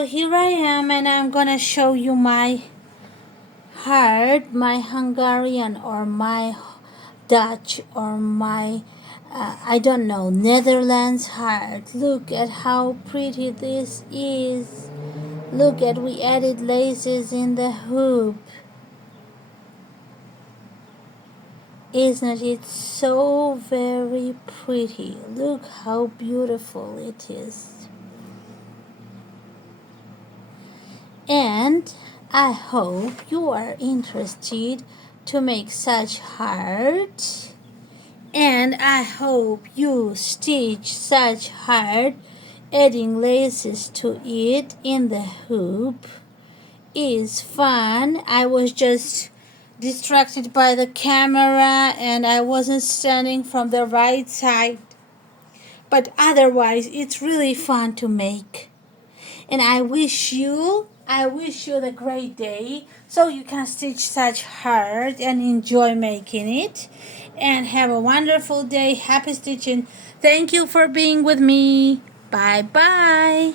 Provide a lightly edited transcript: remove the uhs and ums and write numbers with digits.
So here I am, and I'm gonna show you my heart, my Hungarian or my Dutch or my I don't know, Netherlands heart. Look at how pretty this is. Look at, we added laces in the hoop. Isn't it so very pretty? Look how beautiful it is. And I hope you are interested to make such heart. And I hope you stitch such heart, adding laces to it in the hoop is fun. I was just distracted by the camera and I wasn't standing from the right side. But otherwise, it's really fun to make. And I wish you the great day so you can stitch such hard and enjoy making it. And have a wonderful day. Happy stitching. Thank you for being with me. Bye bye.